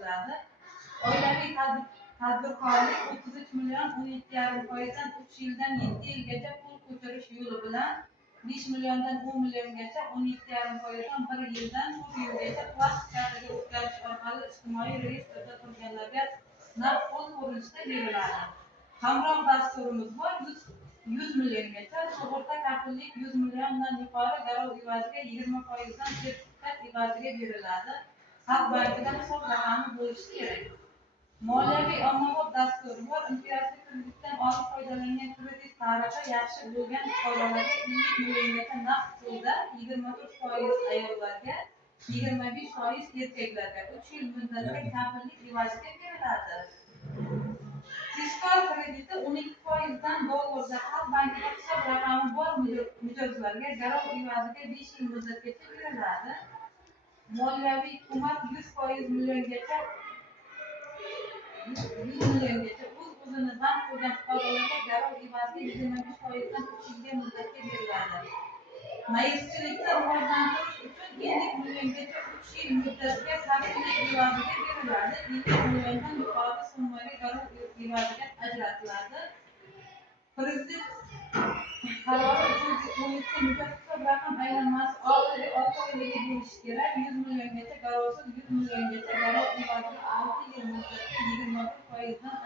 ajratiladi. Oilaviy tadbirkorlik 33 million 17,5%dan 3 yildan 7 yilgacha pul ko'chirish yo'li bilan 5 milliondan 10 milliongacha 17,5%dan 1 yildan 4 yilgacha plastik kartaga o'tkazish orqali ijtimoiy reyestrda turganlarga naqd pul ko'rinishida beriladi. Hamroh dasturimiz bor 100 milliongacha, sug'urta kafillik 100 milliondan yuqori garov evaziga 20%dan sertifikat evaziga beriladi. Xalq bankida hisob raqami bo'lishi kerak. Moliyaviy ommabop dasturi bor imtiyozli kreditdan olib foydalangan kredit tarifi yaxshi bo'lgan fuqarolarga 50 milliongacha naqd pulda 24% ayollarga, 25% erkaklarga 3 yil muddatga kafillik evaziga beriladi. Fiskal krediti 12%dan dollarda Xalq bankida hisob raqami bor mijozlarga garov evaziga 5 yil muddatgacha beriladi. Moliyaviy ko'mak 100% milliongacha o'z-o'zini band qilgan fuqarolarga garov evaziga 25%dan 3 yilga muddatga beriladi. Maischilikni rivojlantirish uchun 50 milliongacha 3 yil muddatga kafillik evaziga beriladi. 50 milliondan yuqori summaga garov evaziga ajratiladi. Prezident qarori uchun mijoz hisob raqam aylanmasi oxirgi 6 oyligi bo'lishi kerak. 100 milliongacha garovsiz 100 milliongacha garov evaziga 6 yil muddatga 21%dan